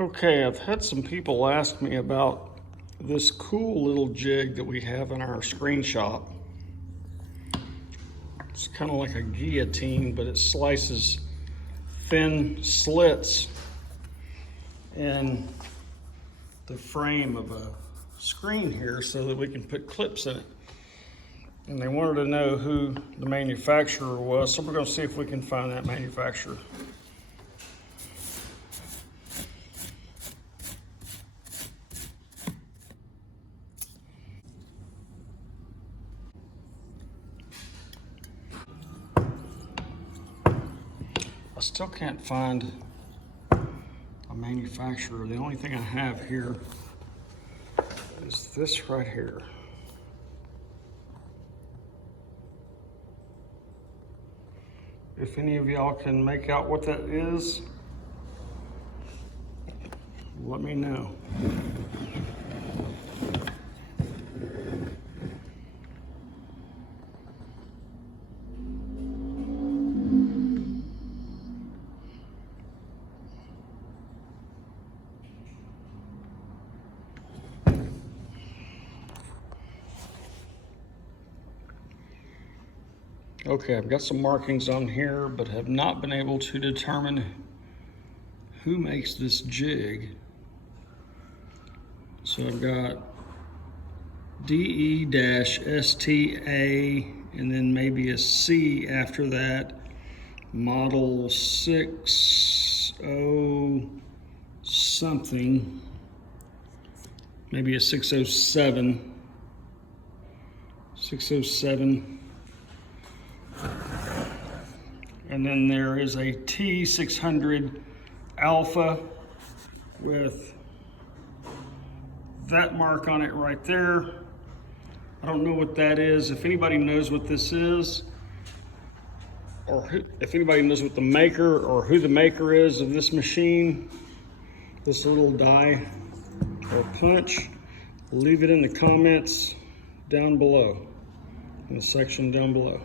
Okay, I've had some people ask me about this cool little jig that we have in our screen shop. It's kind of like a guillotine, but it slices thin slits in the frame of a screen here so that we can put clips in it. And they wanted to know who the manufacturer was, so we're going to see if we can find that manufacturer. I still can't find a manufacturer. The only thing I have here is this right here. If any of y'all can make out what that is, let me know. Okay, I've got some markings on here, but have not been able to determine who makes this jig. So I've got DE-STA and then maybe a C after that. Model 60 something, maybe a 607. 607. And then there is a T600 Alpha with that mark on it right there. I don't know what that is. If anybody knows what this is, or if anybody knows what the maker or who the maker is of this machine, this little die or punch, leave it in the comments down below, in the section down below.